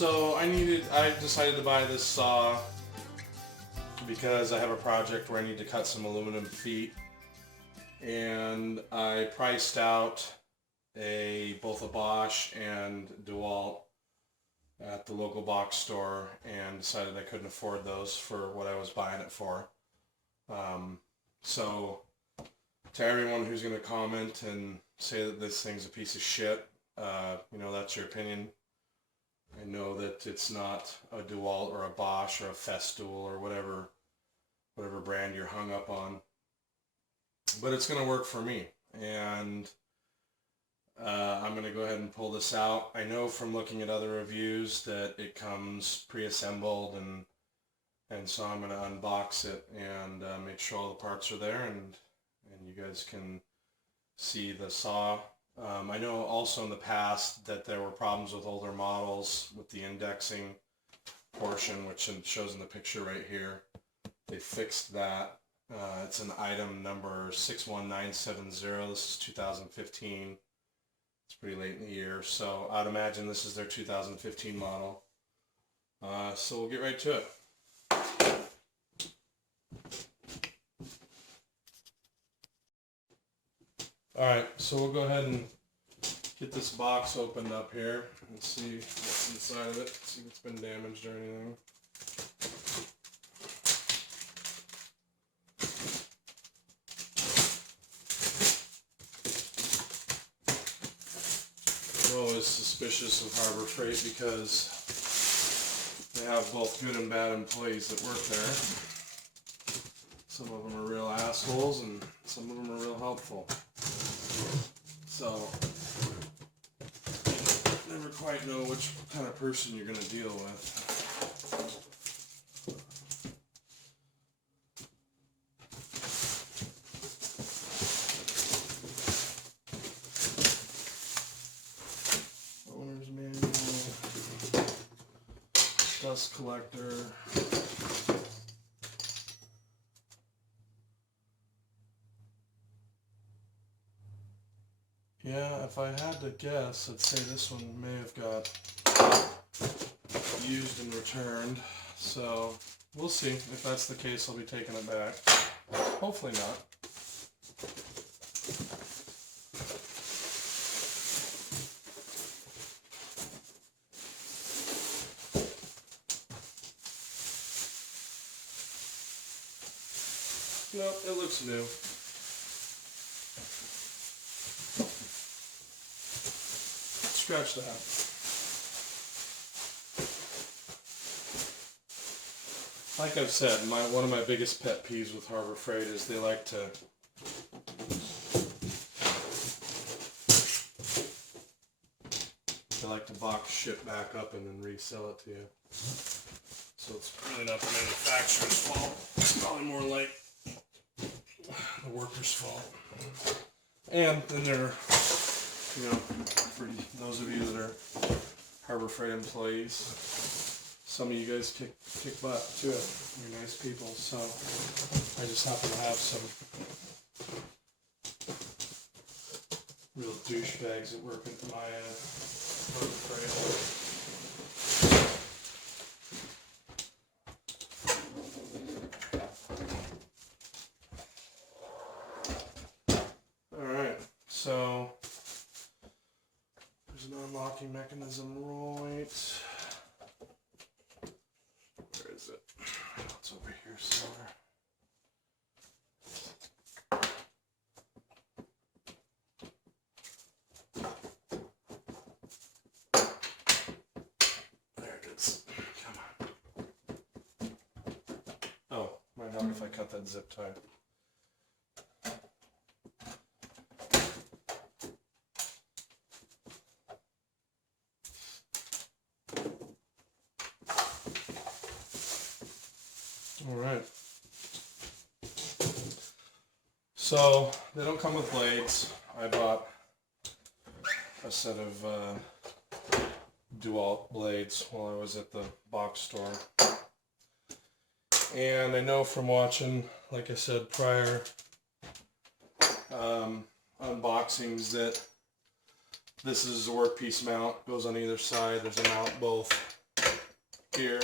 So I decided to buy this saw because I have a project where I need to cut some aluminum feet, and I priced out both a Bosch and DeWalt at the local box store and decided I couldn't afford those for what I was buying it for. So to everyone who's going to comment and say that this thing's a piece of shit, that's your opinion. I know that it's not a DeWalt or a Bosch or a Festool or whatever brand you're hung up on, but it's going to work for me, and I'm going to go ahead and pull this out. I know from looking at other reviews that it comes pre-assembled, and so I'm going to unbox it and make sure all the parts are there, and you guys can see the saw. I know also in the past that there were problems with older models with the indexing portion, which shows in the picture right here. They fixed that. It's an item number 61970. This is 2015. It's pretty late in the year, so I'd imagine this is their 2015 model. So we'll get right to it. Alright, so we'll go ahead and get this box opened up here and see what's inside of it, see if it's been damaged or anything. I'm always suspicious of Harbor Freight because they have both good and bad employees that work there. Some of them are real assholes and some of them are real helpful. So, never quite know which kind of person you're going to deal with. Owner's manual, dust collector. Yeah, if I had to guess, I'd say this one may have got used and returned. So we'll see. If that's the case, I'll be taking it back. Hopefully not. Nope, it looks new. Scratch that. Like I've said, one of my biggest pet peeves with Harbor Freight is they like to box shit back up and then resell it to you. So it's really not the manufacturer's fault. It's probably more like the worker's fault. And then they're, for those of you that are Harbor Freight employees, some of you guys kick butt to it. You're nice people, so I just happen to have some real douchebags that work at my Harbor Freight. So, there's an unlocking mechanism right. Where is it? It's over here somewhere. There it is. Come on. Oh, might help if I cut that zip tie. Alright, so they don't come with blades. I bought a set of DeWalt blades while I was at the box store. And I know from watching, like I said, prior unboxings that this is a workpiece mount, goes on either side. There's a mount both here.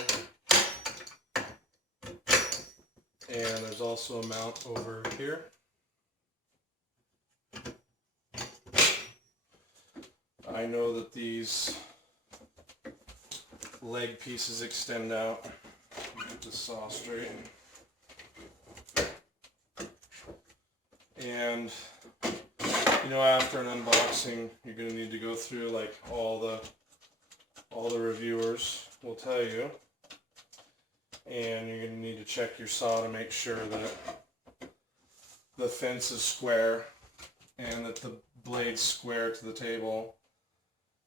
And there's also a mount over here. I know that these leg pieces extend out. Get the saw straight. And you know, after an unboxing, you're going to need to go through, like all the reviewers will tell you, and you're going to need to check your saw to make sure that the fence is square and that the blade's square to the table.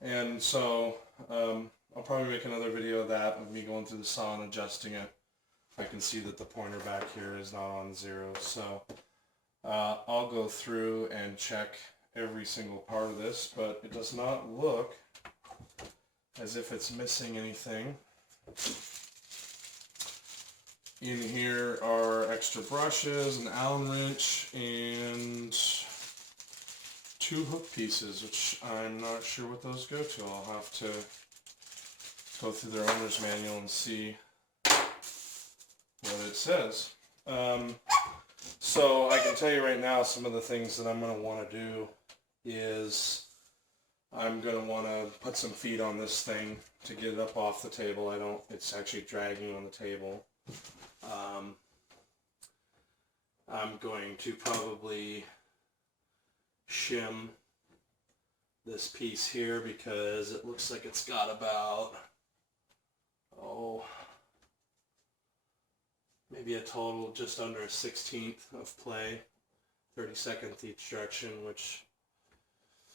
And so I'll probably make another video of that, of me going through the saw and adjusting it. I can see that the pointer back here is not on 0, so I'll go through and check every single part of this, but it does not look as if it's missing anything. In here are extra brushes, an Allen wrench, and 2 hook pieces, which I'm not sure what those go to. I'll have to go through their owner's manual and see what it says. So I can tell you right now, some of the things that I'm going to want to do is I'm going to want to put some feet on this thing to get it up off the table. It's actually dragging on the table. I'm going to probably shim this piece here because it looks like it's got about, maybe a total just under a 1/16 of play, 32nd each direction, which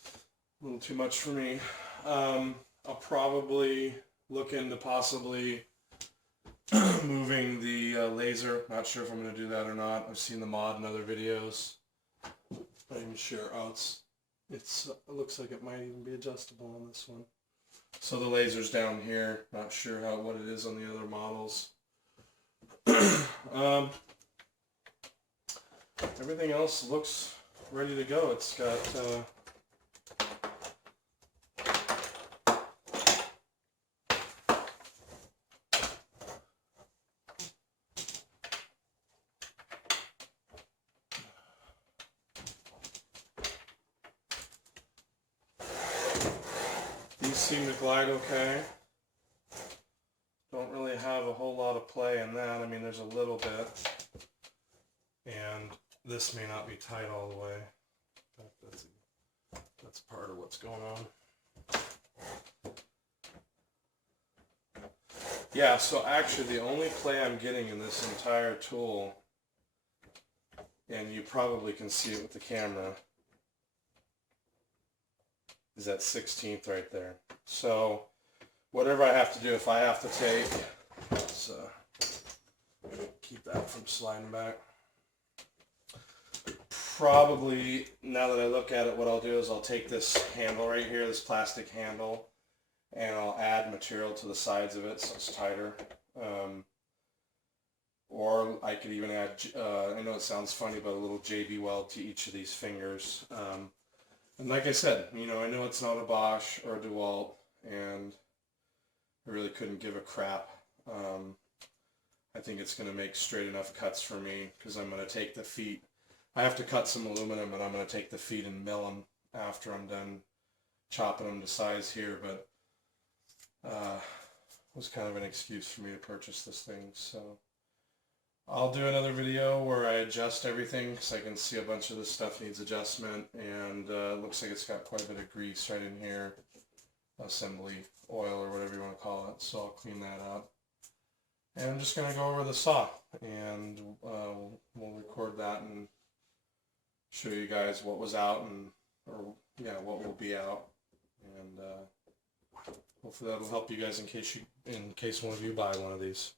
a little too much for me. I'll probably look into possibly moving the laser. Not sure if I'm going to do that or not. I've seen the mod in other videos. Not even sure. It looks like it might even be adjustable on this one. So the laser's down here. Not sure what it is on the other models. Everything else looks ready to go. It's got these seem to glide okay. Don't really have a whole lot of play in that. I mean, there's a little bit, and this may not be tight all the way. That's part of what's going on. Yeah, so actually the only play I'm getting in this entire tool, and you probably can see it with the camera, is that 16th right there. So whatever I have to do, if I have to take, let's keep that from sliding back. Probably, now that I look at it, what I'll do is I'll take this handle right here, this plastic handle, and I'll add material to the sides of it so it's tighter. Or I could even add, I know it sounds funny, but a little JB weld to each of these fingers. And like I said, you know, I know it's not a Bosch or a DeWalt, and I really couldn't give a crap. I think it's going to make straight enough cuts for me, because I'm going to take the feet. I have to cut some aluminum, and I'm going to take the feet and mill them after I'm done chopping them to size here, but it was kind of an excuse for me to purchase this thing. So I'll do another video where I adjust everything, because I can see a bunch of this stuff needs adjustment, and it looks like it's got quite a bit of grease right in here, assembly oil or whatever you want to call it, so I'll clean that up. And I'm just going to go over the saw, and we'll record that and show you guys what was out, what will be out, and hopefully that'll help you guys in case one of you buy one of these.